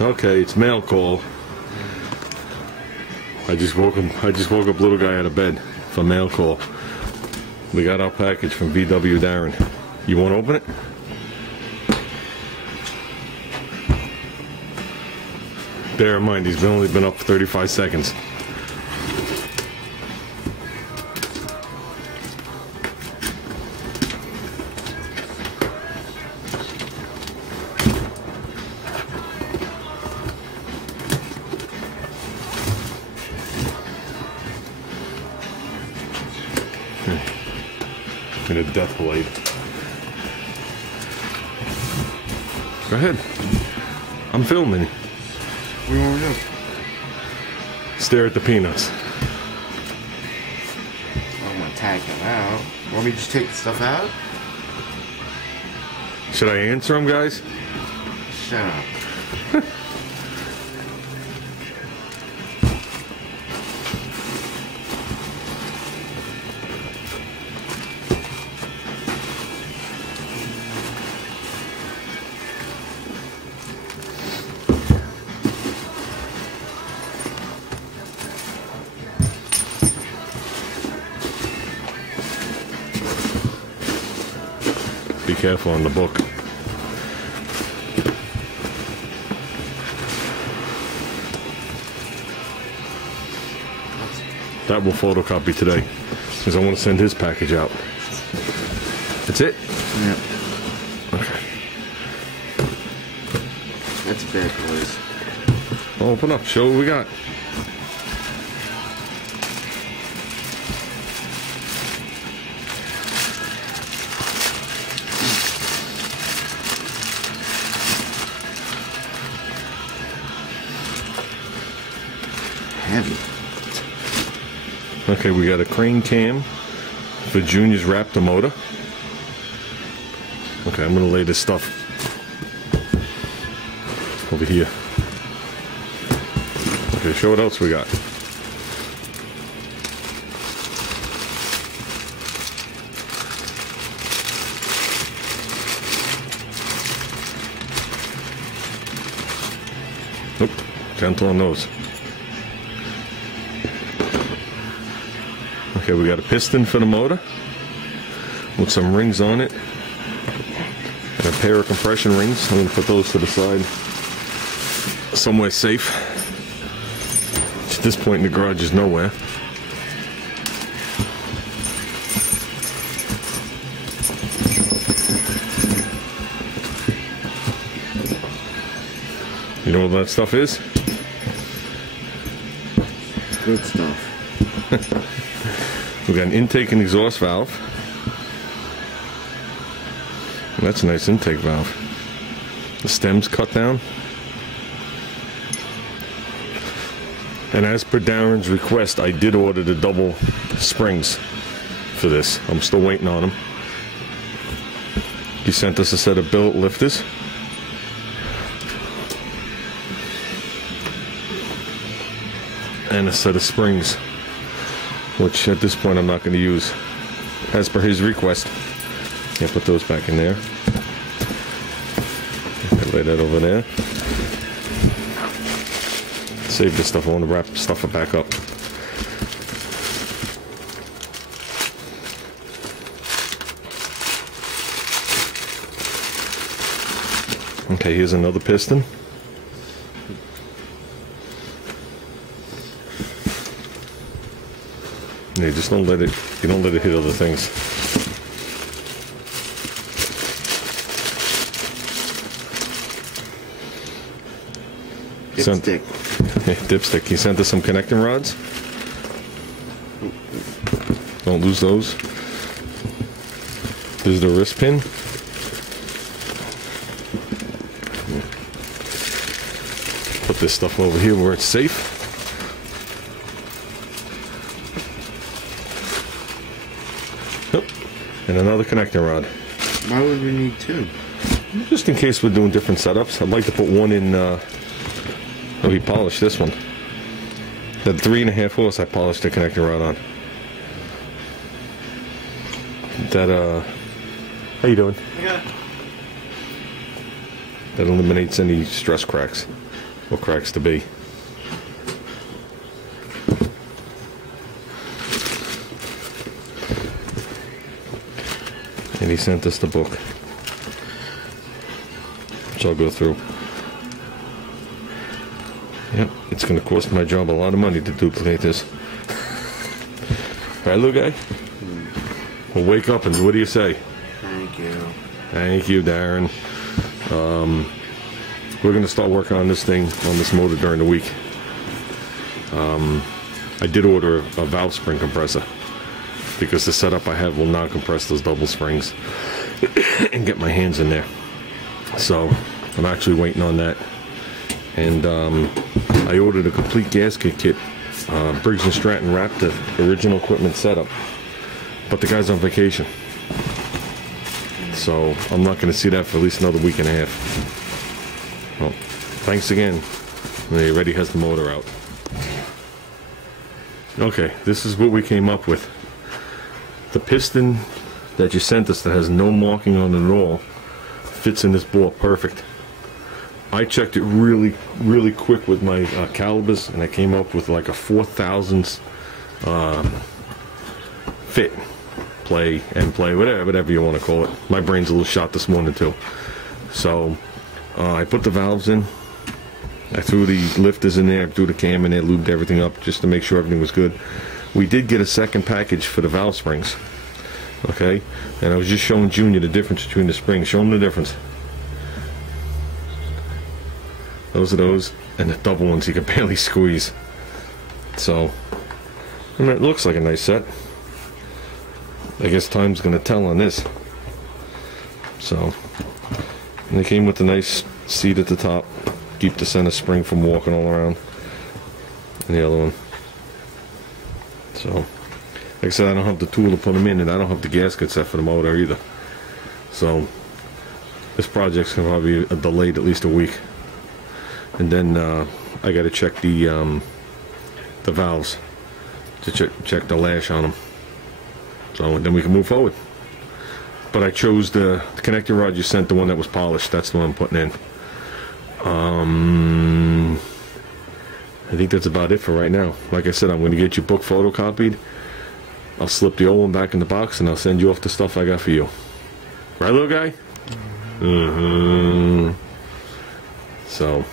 Okay, it's mail call. I just woke up little guy out of bed for mail call. We got our package from VW Darren. You want to open it? Bear in mind, he's only been up for 35 seconds. In a death blade. Go ahead. I'm filming. What do you want to do? Stare at the peanuts. I'm gonna tag him out. Want me to just take the stuff out? Should I answer him, guys? Shut up. Be careful on the book. That will photocopy today, because I want to send his package out. That's it? Yeah. Okay. That's a bad place. Open up, show what we got. Heavy. Okay, we got a crane cam for Junior's Raptor motor. Okay, I'm gonna lay this stuff over here. Okay, show what else we got. Nope, gentle on those. Okay, we got a piston for the motor with some rings on it and a pair of compression rings. I'm going to put those to the side somewhere safe. At this point in the garage is nowhere. You know what that stuff is? Good stuff. We got an intake and exhaust valve. And that's a nice intake valve. The stem's cut down. And as per Darren's request, I did order the double springs for this. I'm still waiting on them. He sent us a set of billet lifters. And a set of springs, which at this point I'm not going to use as per his request. Yeah, put those back in there. Lay that over there. Save this stuff. I want to wrap stuff back up. Okay, here's another piston. Yeah, just don't let it, you don't let it hit other things. Dipstick. Dipstick. He sent us some connecting rods. Don't lose those. This is the wrist pin. Put this stuff over here where it's safe. And another connecting rod. Why would we need two? Just in case we're doing different setups. I'd like to put one in, oh, he polished this one. The 3.5 horse I polished the connecting rod on. That, how you doing? Yeah. That eliminates any stress cracks. or cracks to be. And he sent us the book, which I'll go through. Yep, it's going to cost my job a lot of money to duplicate this. Right, little guy? Well, wake up and what do you say? Thank you. Thank you, Darren. We're going to start working on this thing, on this motor during the week. I did order a valve spring compressor because the setup I have will not compress those double springs and get my hands in there. So I'm actually waiting on that. And I ordered a complete gasket kit. Briggs & Stratton wrapped the original equipment setup, but the guy's on vacation. So I'm not going to see that for at least another week and a half. Well, thanks again. He already has the motor out. Okay, this is what we came up with. The piston that you sent us that has no marking on it at all fits in this bore perfect. I checked it really quick with my calibers, and I came up with like a 4,000th fit. Play, whatever you want to call it. My brain's a little shot this morning too. So I put the valves in. I threw the lifters in there, I threw the cam in there, lubed everything up just to make sure everything was good. We did get a second package for the valve springs. Okay? And I was just showing Junior the difference between the springs. Show him the difference. Those are those, and the double ones you can barely squeeze. So, I mean, it looks like a nice set. I guess time's gonna tell on this. So, and they came with a nice seat at the top, keep the center spring from walking all around, and the other one. So, like I said, I don't have the tool to put them in, and I don't have the gasket set for the motor either. So, this project's gonna probably be delayed at least a week. And then I got to check the valves to check the lash on them. So then we can move forward. But I chose the connector rod you sent, the one that was polished. That's the one I'm putting in. I think that's about it for right now. Like I said, I'm going to get your book photocopied. I'll slip the old one back in the box, and I'll send you off the stuff I got for you. Right, little guy? So,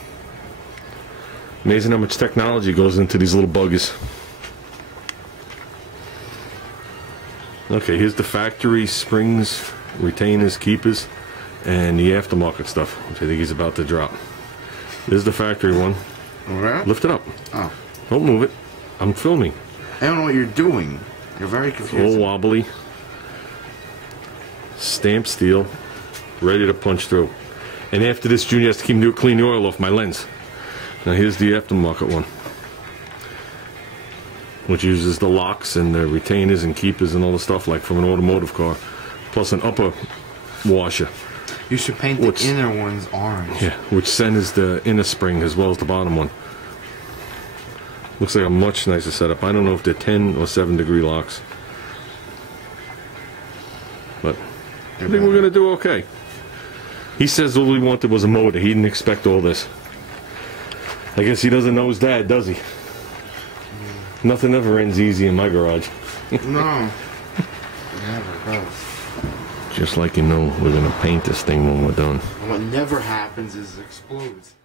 amazing how much technology goes into these little buggers. Okay, here's the factory springs, retainers, keepers, and the aftermarket stuff, which I think he's about to drop. There's the factory one. Okay. Lift it up. Oh. Don't move it. I'm filming. I don't know what you're doing. You're very It's confusing. a little wobbly. Stamped steel. Ready to punch through. And after this, Junior has to keep clean the oil off my lens. Now here's the aftermarket one, which uses the locks and the retainers and keepers and all the stuff like from an automotive car, plus an upper washer. You should paint the inner ones orange. Yeah, which centers the inner spring as well as the bottom one. Looks like a much nicer setup. I don't know if they're 10 or 7 degree locks, but I think we're gonna do okay. He says all he wanted was a motor. He didn't expect all this. I guess he doesn't know his dad, does he? Nothing ever ends easy in my garage. No. It never does. Just like you know, we're gonna paint this thing when we're done. And what never happens is it explodes.